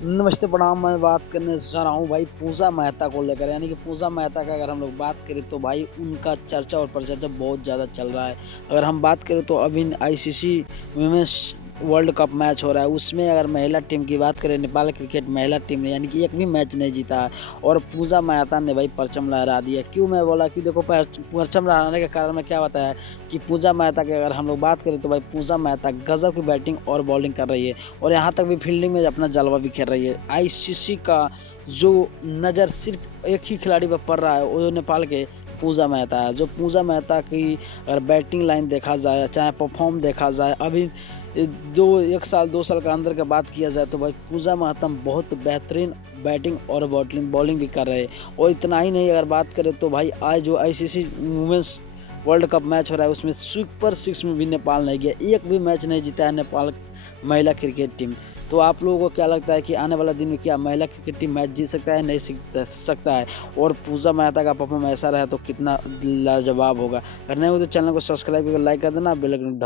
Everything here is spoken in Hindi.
नमस्ते प्रणाम। मैं बात करने जा रहा हूँ भाई पूजा मेहता को लेकर, यानी कि पूजा मेहता का अगर हम लोग बात करें तो भाई उनका चर्चा और प्रचर्चा बहुत ज़्यादा चल रहा है। अगर हम बात करें तो अभी ICC women's world cup match हो रहा है, उसमें अगर महिला टीम की बात करें, नेपाल क्रिकेट महिला टीम ने यानी कि एक भी मैच नहीं जीता है और पूजा मेहता ने भाई परचम लहरा दिया। क्यों मैं बोला कि देखो परचम लहराने का कारण मैं क्या बताया कि पूजा मेहता की अगर हम लोग बात करें तो भाई पूजा मेहता गजब की बैटिंग और बॉलिंग कर रही है और यहाँ तक भी फील्डिंग में अपना जलवा बिखेर रही है। आईसीसी का जो नज़र सिर्फ एक ही खिलाड़ी पर पड़ रहा है वो नेपाल के पूजा मेहता है। जो पूजा मेहता की अगर बैटिंग लाइन देखा जाए, चाहे परफॉर्म देखा जाए, अभी जो 1 साल 2 साल का अंदर का बात किया जाए तो भाई पूजा मेहता बहुत बेहतरीन बैटिंग और बॉलिंग भी कर रहे हैं। और इतना ही नहीं, अगर बात करें तो भाई आज जो ICC women's world cup match हो रहा है उसमें सुपर 6 में भी नेपाल नहीं गया, एक भी मैच नहीं जीता है नेपाल महिला क्रिकेट टीम। तो आप लोगों को क्या लगता है कि आने वाला दिन में क्या महिला क्रिकेट टीम मैच जीत सकता है, नहीं जीत सकता है? और पूजा मेहता का परफॉर्म ऐसा रहा तो कितना लाजवाब होगा। अगर नहीं हो तो चैनल को सब्सक्राइब करके लाइक कर देना, बेल आइकन